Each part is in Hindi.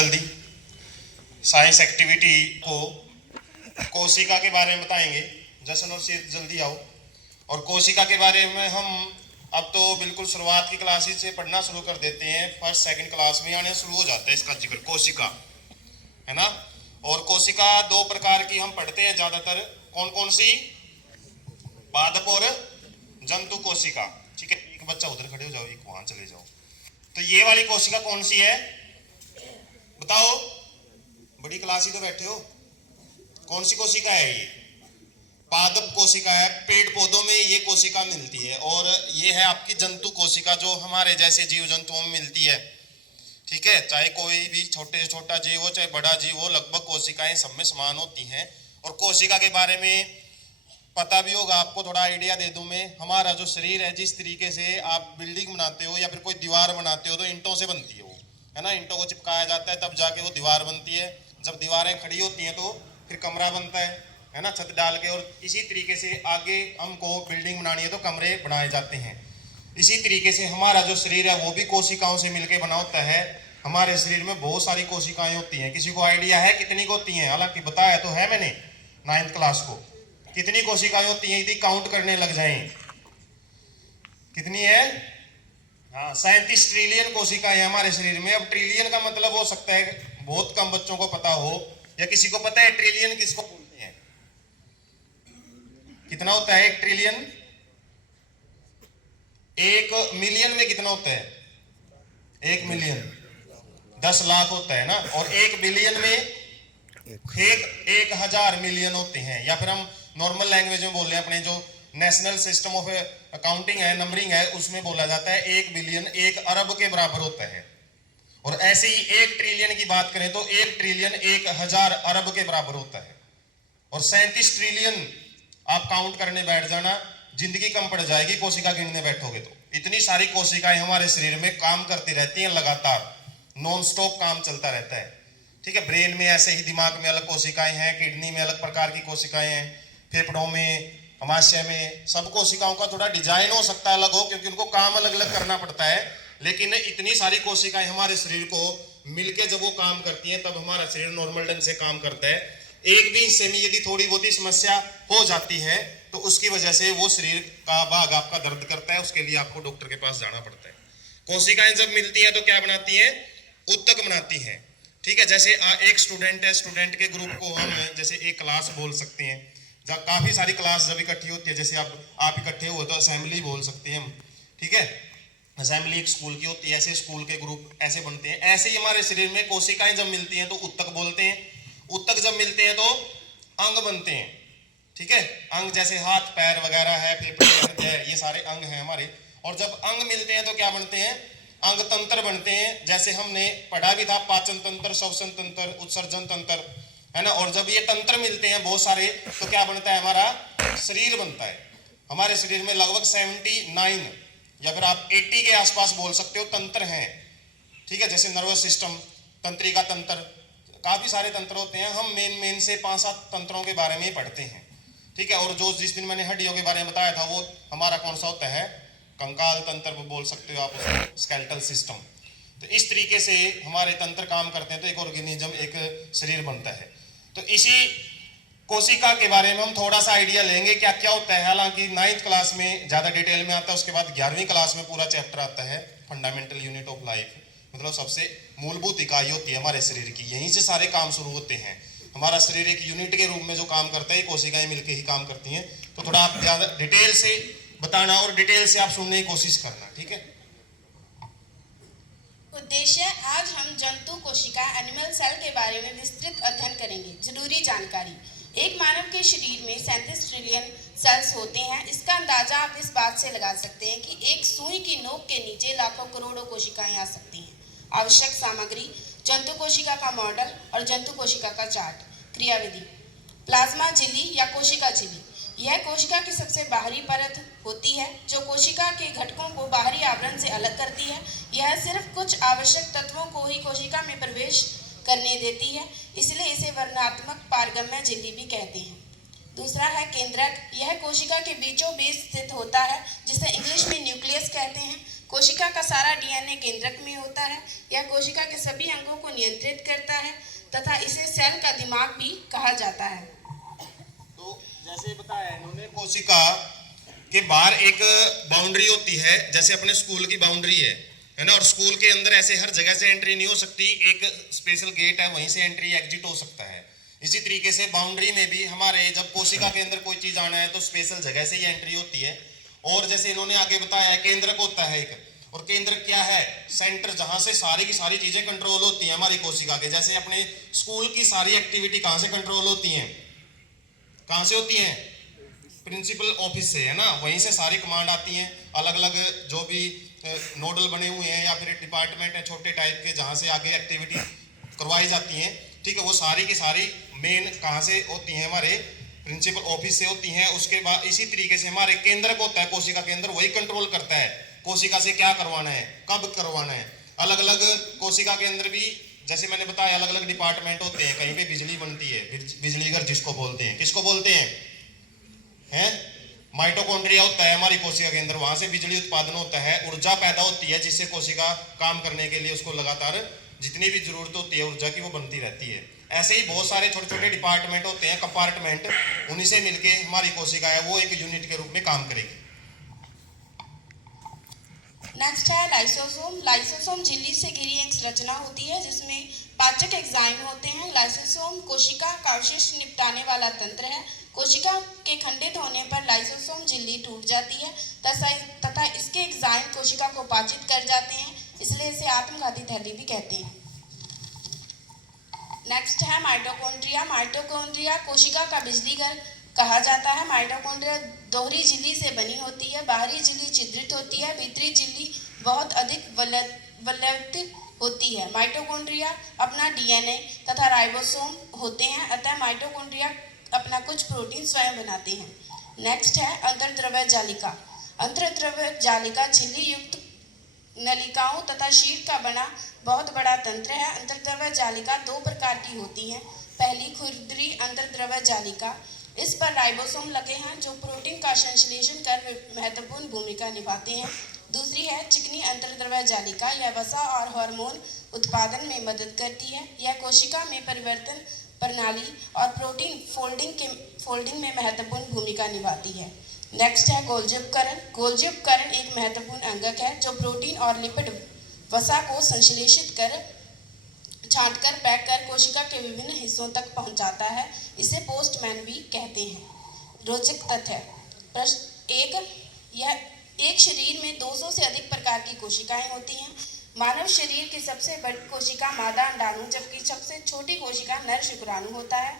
जल्दी साइंस एक्टिविटी को कोशिका के बारे में बताएंगे। जशन और शीत जल्दी आओ। और कोशिका के बारे में हम अब तो बिल्कुल शुरुआत की क्लासेस से पढ़ना शुरू कर देते हैं, फर्स्ट सेकंड क्लास में आने शुरू हो जाता है इसका जिक्र, कोशिका है ना। और कोशिका दो प्रकार की हम पढ़ते हैं ज़्यादातर, कौन कौन सी? पादप और जंतु कोशिका। ठीक है, एक बच्चा उधर खड़े हो जाओ, एक वहां चले जाओ। तो ये वाली कोशिका कौन सी है बताओ? बड़ी क्लास ही तो बैठे हो। कौन सी कोशिका है ये? पादप कोशिका है। पेड़ पौधों में ये कोशिका मिलती है। और ये है आपकी जंतु कोशिका, जो हमारे जैसे जीव जंतुओं में मिलती है। ठीक है, चाहे कोई भी छोटे से छोटा जीव हो चाहे बड़ा जीव हो, लगभग कोशिकाएं सब में समान होती हैं। और कोशिका के बारे में पता भी होगा आपको, थोड़ा आइडिया दे दूं मैं। हमारा जो शरीर है, जिस तरीके से आप बिल्डिंग बनाते हो या फिर कोई दीवार बनाते हो तो ईंटों से बनती है वो, है ना। ईंटों को चिपकाया जाता है तब जाके वो दीवार बनती है। जब दीवारें खड़ी होती हैं तो फिर कमरा बनता है ना, छत डाल के। और इसी तरीके से आगे हमको बिल्डिंग बनानी है तो कमरे बनाए जाते हैं। इसी तरीके से हमारा जो शरीर है वो भी कोशिकाओं से मिलकर बना होता है। हमारे शरीर में बहुत सारी कोशिकाएं होती हैं। किसी को आइडिया है कितनी को होती हैं? हालांकि बताया तो है मैंने 9th क्लास को, कितनी कोशिकाएं होती हैं यदि काउंट करने लग जाएं? कितनी है? हाँ, 37 ट्रिलियन कोशिकाएं हमारे शरीर में। अब ट्रिलियन का मतलब हो सकता है बहुत कम बच्चों को पता हो, या किसी को पता है ट्रिलियन किसको बोलते हैं? कितना होता है 1 ट्रिलियन? 1 मिलियन में कितना होता है? 1 मिलियन 10 लाख होता है ना। और 1 बिलियन में 1000 मिलियन होते हैं। या फिर हम नॉर्मल लैंग्वेज में बोल रहे हैं, अपने जो नेशनल सिस्टम ऑफ अकाउंटिंग है, नंबरिंग है, उसमें बोला जाता है 1 बिलियन 1 अरब के बराबर होता है। और ऐसे ही 1 ट्रिलियन की बात करें तो 1 ट्रिलियन 1000 अरब के बराबर होता है। और 37 ट्रिलियन आप काउंट करने बैठ जाना, जिंदगी कम पड़ जाएगी कोशिका गिनने बैठोगे तो। इतनी सारी कोशिकाएं हमारे शरीर में काम करती रहती हैं, लगातार नॉन स्टॉप काम चलता रहता है। ठीक है, ब्रेन में ऐसे ही, दिमाग में अलग कोशिकाएं हैं, किडनी में अलग प्रकार की कोशिकाएं हैं, फेफड़ों में, अमाशय में। सब कोशिकाओं का थोड़ा डिजाइन हो सकता है अलग हो, क्योंकि उनको काम अलग अलग करना पड़ता है। लेकिन इतनी सारी कोशिकाएं हमारे शरीर को मिलके जब वो काम करती हैं तब हमारा शरीर नॉर्मल ढंग से काम करता है। एक भी हिस्से में यदि थोड़ी बहुत ही समस्या हो जाती है तो उसकी वजह से वो शरीर का भाग आपका दर्द करता है, उसके लिए आपको डॉक्टर के पास जाना पड़ता है। कोशिकाएं जब मिलती है तो क्या बनाती है? उत्तक बनाती हैं। ठीक है, जैसे एक स्टूडेंट है, स्टूडेंट के ग्रुप को हम जैसे एक क्लास बोल सकते हैं। जब काफी सारी क्लास जब इकट्ठी होती है, जैसे आप इकट्ठे हुए तो असेंबली बोल सकते हैं हम। ठीक है, असेंबली एक स्कूल की होती है, ऐसे स्कूल के ग्रुप ऐसे बनते हैं। ऐसे ही हमारे शरीर में कोशिकाएं जब मिलती हैं तो उत्तक बोलते हैं। उत्तक जब मिलते हैं तो अंग बनते हैं। ठीक है, अंग जैसे हाथ पैर वगैरह है, फेफड़े, हृदय, ये सारे अंग हैं हमारे। और जब अंग मिलते हैं तो क्या बनते हैं? अंग तंत्र बनते हैं। जैसे हमने पढ़ा भी था, पाचन तंत्र, श्वसन तंत्र, उत्सर्जन तंत्र, है ना। और जब ये तंत्र मिलते हैं बहुत सारे तो क्या बनता है? हमारा शरीर बनता है। हमारे शरीर में लगभग 79 या फिर आप 80 के आसपास बोल सकते हो तंत्र हैं। ठीक है, जैसे नर्वस सिस्टम, तंत्रिका तंत्र, काफी सारे तंत्र होते हैं। हम मेन से 5-7 तंत्रों के बारे में पढ़ते हैं। ठीक है, और जो जिस दिन मैंने हड्डियों के बारे में बताया था वो हमारा कौन सा होता है? कंकाल तंत्र बोल सकते हो आप उसको, स्केलेटल सिस्टम। तो इस तरीके से हमारे तंत्र काम करते हैं तो एक ऑर्गेनिज्म, एक शरीर बनता है। तो इसी कोशिका के बारे में हम थोड़ा सा आइडिया लेंगे क्या क्या होता है। हालांकि 9th क्लास में ज्यादा डिटेल में आता है, उसके बाद 11वीं क्लास में पूरा चैप्टर आता है, फंडामेंटल यूनिट ऑफ लाइफ, मतलब सबसे मूलभूत इकाई होती है हमारे शरीर की। यहीं से सारे काम शुरू होते हैं। हमारा शरीर एक यूनिट के रूप में जो काम करता है, कोशिकाएं मिलकर ही काम करती हैं। तो थोड़ा आप ज्यादा डिटेल से बताना और डिटेल से आप सुनने की कोशिश करना। ठीक है, उद्देश्य, आज हम जंतु कोशिका एनिमल सेल के बारे में विस्तृत अध्ययन करेंगे। जरूरी जानकारी, एक मानव के शरीर में 37 ट्रिलियन सेल्स होते हैं। इसका अंदाजा आप इस बात से लगा सकते हैं कि एक सुई की नोक के नीचे लाखों करोड़ों कोशिकाएं आ सकती हैं। आवश्यक सामग्री, जंतु कोशिका का मॉडल और जंतु कोशिका का चार्ट। क्रियाविधि, प्लाज्मा झिल्ली या कोशिका झिल्ली, यह कोशिका की सबसे बाहरी परत होती है जो कोशिका के घटकों को बाहरी आवरण से अलग करती है। यह सिर्फ कुछ आवश्यक तत्वों को ही कोशिका में प्रवेश करने देती है, इसलिए इसे वर्णात्मक पारगम्य झिल्ली भी कहते हैं। दूसरा है केंद्रक, यह कोशिका के बीचों बीच स्थित होता है, जिसे इंग्लिश में न्यूक्लियस कहते हैं। कोशिका का सारा डीएनए केंद्रक में होता है। यह कोशिका के सभी अंगों को नियंत्रित करता है तथा इसे सेल का दिमाग भी कहा जाता है। तो जैसे बताया इन्होंने, कोशिका के बाहर एक बाउंड्री होती है, जैसे अपने स्कूल की बाउंड्री है ना, और स्कूल के अंदर ऐसे हर जगह से एंट्री नहीं हो सकती, एक स्पेशल गेट है, वहीं से एंट्री एग्जिट हो सकता है। इसी तरीके से बाउंड्री में भी हमारे जब कोशिका के अंदर कोई चीज आना है तो स्पेशल जगह से ही एंट्री होती है। और जैसे इन्होंने आगे बताया केंद्रक होता है एक, और केंद्रक क्या है? सेंटर, जहां से सारी की सारी चीजें कंट्रोल होती हैं हमारी कोशिका के। जैसे अपने स्कूल की सारी एक्टिविटी कहां से कंट्रोल होती हैं? कहां से होती हैं? प्रिंसिपल ऑफिस से, है ना, वहीं से सारी कमांड आती हैं। अलग अलग जो भी नोडल बने हुए हैं या फिर डिपार्टमेंट है छोटे टाइप के, जहां से आगे एक्टिविटी करवाई जाती हैं, ठीक है, वो सारी की सारी मेन कहां से होती हैं? हमारे प्रिंसिपल ऑफिस से होती हैं। उसके बाद इसी तरीके से हमारे केंद्रक होता है कोशिका के अंदर, वही कंट्रोल करता है कोशिका से क्या करवाना है, कब करवाना है। अलग अलग कोशिका के अंदर भी जैसे मैंने बताया अलग अलग डिपार्टमेंट होते हैं। कहीं पे बिजली बनती है, बिजली घर जिसको बोलते हैं, किसको बोलते हैं? माइटोकॉन्ड्रिया होता है हमारी कोशिका के अंदर, वहां से बिजली उत्पादन होता है, ऊर्जा पैदा होती है, जिससे कोशिका काम करने के लिए उसको लगातार जितनी भी जरूरत होती है ऊर्जा की वो बनती रहती है। ऐसे ही बहुत सारे छोटे छोटे डिपार्टमेंट होते हैं, कंपार्टमेंट, उन्हीं से मिलके हमारी कोशिका है वो एक यूनिट के रूप में काम करेगी। नेक्स्ट है लाइसोसोम। लाइसोसोम झिल्ली से घिरी एक संरचना होती है जिसमें पाचक एंजाइम होते हैं। लाइसोसोम कोशिका का अवशिष्ट निपटाने वाला तंत्र है। कोशिका के खंडित होने पर लाइसोसोम झिल्ली टूट जाती है तथा इसके एंजाइम कोशिका को पाचित कर जाते हैं, इसलिए इसे आत्मघाती थैली भी कहते हैं। नेक्स्ट है माइटोकॉन्ड्रिया। माइटोकॉन्ड्रिया कोशिका का बिजली घर कहा जाता है। माइटोकॉन्ड्रिया दोहरी झिल्ली से बनी होती है। बाहरी झिल्ली छिद्रित होती है, भीतरी झिल्ली बहुत अधिक वलयित होती है। माइटोकॉन्ड्रिया अपना डीएनए तथा राइबोसोम होते हैं, अतः माइटोकॉन्ड्रिया अपना कुछ प्रोटीन स्वयं बनाते हैं। नेक्स्ट है अंतर्द्रव्य जालिका। अंतर्द्रव्य जालिका झिल्ली युक्त नलिकाओं तथा शीट का बना बहुत बड़ा तंत्र है। अंतर्द्रव्य जालिका दो प्रकार की होती है। पहली खुरदरी अंतर्द्रव्य जालिका, इस पर राइबोसोम लगे हैं जो प्रोटीन का संश्लेषण कर महत्वपूर्ण भूमिका निभाते हैं। दूसरी है चिकनी अंतर्द्रव्य जालिका, यह वसा और हार्मोन उत्पादन में मदद करती है। यह कोशिका में परिवर्तन प्रणाली और प्रोटीन फोल्डिंग में महत्वपूर्ण भूमिका निभाती है। नेक्स्ट है गोल्जी उपकरण। गोल्जी उपकरण एक महत्वपूर्ण अंगक है जो प्रोटीन और लिपिड वसा को संश्लेषित कर छांटकर पैक कर कोशिका के विभिन्न हिस्सों तक पहुंचाता है। इसे पोस्टमैन भी कहते हैं। रोचक तथ्य। प्रश्न 1, यह एक शरीर में 200 से अधिक प्रकार की कोशिकाएं होती हैं। मानव शरीर की सबसे बड़ी कोशिका मादा अंडाणु, जबकि सबसे छोटी कोशिका नर शुक्राणु होता है।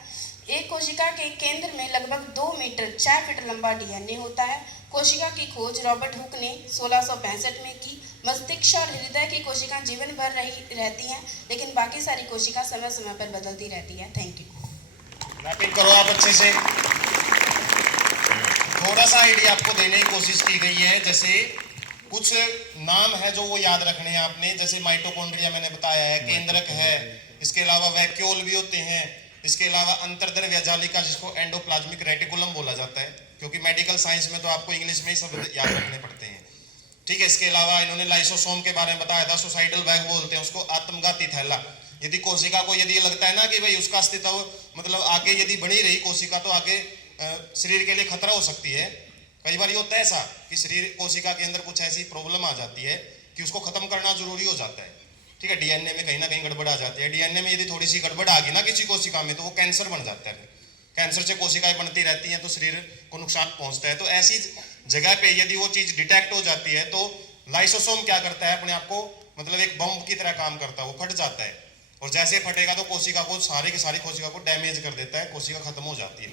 एक कोशिका के केंद्र में लगभग 2 मीटर 6 फीट लंबा डीएनए होता है। कोशिका की खोज रॉबर्ट हुक ने 1665 में की। मस्तिष्क और हृदय की कोशिका जीवन भर रहती हैं, लेकिन बाकी सारी कोशिका समय समय पर बदलती रहती है। Thank you. मैपिंग करो आप अच्छे से। थोड़ा सा आइडिया आपको देने की कोशिश की गई है। जैसे कुछ नाम है जो वो याद रखने हैं आपने। जैसे माइटोकॉन्ड्रिया मैंने बताया है, केंद्रक है, इसके अलावा वैक्यूल भी होते हैं, इसके अलावा अंतर्द्रव्य जालिका जिसको एंडोप्लाज्मिक रेटिकुलम बोला जाता है, क्योंकि मेडिकल साइंस में तो आपको इंग्लिश में ही सब याद रखने पड़ते हैं, ठीक है। इसके अलावा इन्होंने लाइसोसोम के बारे में बताया था, सुसाइडल बैग बोलते हैं उसको, आत्मघाती थैला। यदि कोशिका को यदि लगता है ना कि भाई उसका अस्तित्व मतलब आगे यदि बनी रही कोशिका तो आगे शरीर के लिए खतरा हो सकती है। कई बार ये होता है ऐसा कि शरीर कोशिका के अंदर कुछ ऐसी प्रॉब्लम आ जाती है कि उसको खत्म करना जरूरी हो जाता है, ठीक है। डीएनए में कहीं ना कहीं गड़बड़ आ जाती है। डीएनए में यदि थोड़ी सी गड़बड़ आ गई ना किसी कोशिका में तो वो कैंसर बन जाता है। कैंसर से कोशिकाएं बनती रहती हैं तो शरीर को नुकसान पहुंचता है। तो ऐसी जगह पे यदि वो चीज डिटेक्ट हो जाती है तो लाइसोसोम क्या करता है, अपने आप को मतलब एक बम की तरह काम करता है, वो फट जाता है। और जैसे फटेगा तो कोशिका को सारी की सारी कोशिका को डैमेज कर देता है, कोशिका खत्म हो जाती है,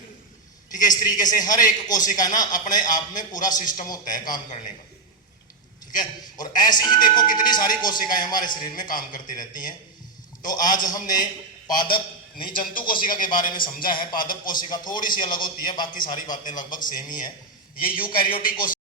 ठीक है। इस तरीके से हर एक कोशिका ना अपने आप में पूरा सिस्टम होता है काम करने का, ठीक है। और ऐसे ही देखो कितनी सारी कोशिकाएं हमारे शरीर में काम करती रहती हैं। तो आज हमने पादप नहीं जंतु कोशिका के बारे में समझा है। पादप कोशिका थोड़ी सी अलग होती है, बाकी सारी बातें लगभग सेम ही है। ये यूकैरियोटिक कोशिका